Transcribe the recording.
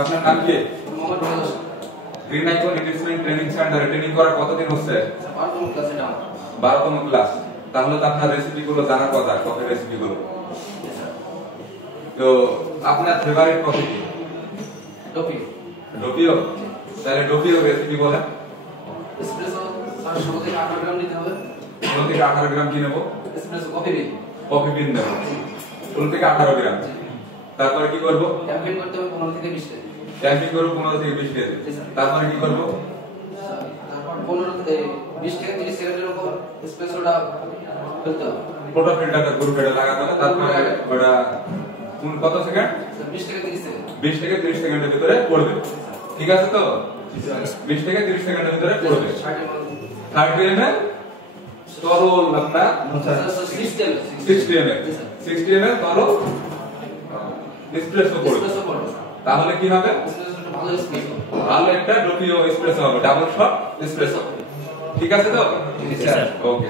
আপনার নাম কি? মোহাম্মদ রাজা। গ্রিন আইকন ইনভেস্টমেন্ট ট্রেনিং সেন্টারে ট্রেনিং করা কতদিন হচ্ছে? 12তম ক্লাসে নাও। 12তম ক্লাস। তাহলে তো আপনার রেসিপিগুলো জানার কথা, কফির রেসিপিগুলো। তো আপনার ফেভারিট কফি কি? ডোপিও। ডোপিও? তাহলে ডোপিও রেসিপি বলেন। এসপ্রেসো 16 থেকে 18 গ্রাম নিতে হবে। 16 থেকে 18 গ্রাম কি নেব? এসপ্রেসো কফি বিন। কফি বিন নেব। 16 থেকে 18 গ্রাম। তারপরে কি করব? ট্যাম্পিং করতে হবে 15 থেকে 20 কেজি। ট্যাম্পিং করব 15 থেকে 20 কেজি। তারপরে কি করব? তারপর 15 থেকে 20 থেকে 30 সেকেন্ডের উপর এসপ্রেসোটা ফেলতে হবে। ফটো ফিল্টারটা গ্রুপ ফিল্টার লাগাতে হবে। তারপরে ওটা কত সেকেন্ড? 20 থেকে 30 সেকেন্ড। 20 থেকে 30 সেকেন্ডের ভিতরে পড়বে। ঠিক আছে তো? 20 থেকে 30 সেকেন্ডের ভিতরে পড়বে। 30 ml তরল আপনার 60 ml 60 ml তরল এসপ্রেসো পড়বে। তাহলে কি হবে? ভালো এসপ্রেসো। ভালো একটা ডোপিও এসপ্রেসো হবে, ডাবল শট এসপ্রেসো। ঠিক আছে তো? ঠিক আছে স্যার। ওকে।